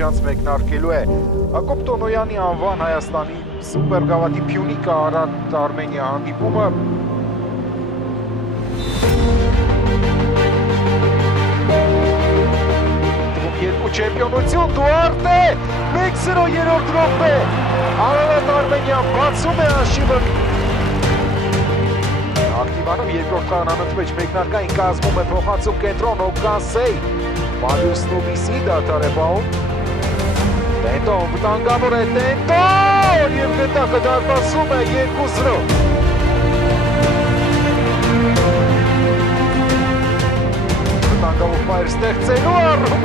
միջանց մեկնարկելու է Հակոբ Տոնոյանի անվան Հայաստանի սուպերգավաթի Փյունիկը Արարատ Արմենիա հանդիպումը երկու չեմպիոնություն Դուարտե 1-0 երրորդ րոպե Արարատ Արմենիան բացում է հաշիվը Ակտիվանով երկրորդ խաղանանոց մեկնարկային կազմում է փոխանցում կենտրոն Օգասեյ Մարիուս Նուբիսի դադար է բաղում Տենտոն վտանգավոր է Տենտոն և գետակը դարպասում է 2-0 Վտանգավոր պայր ստեղծելու առում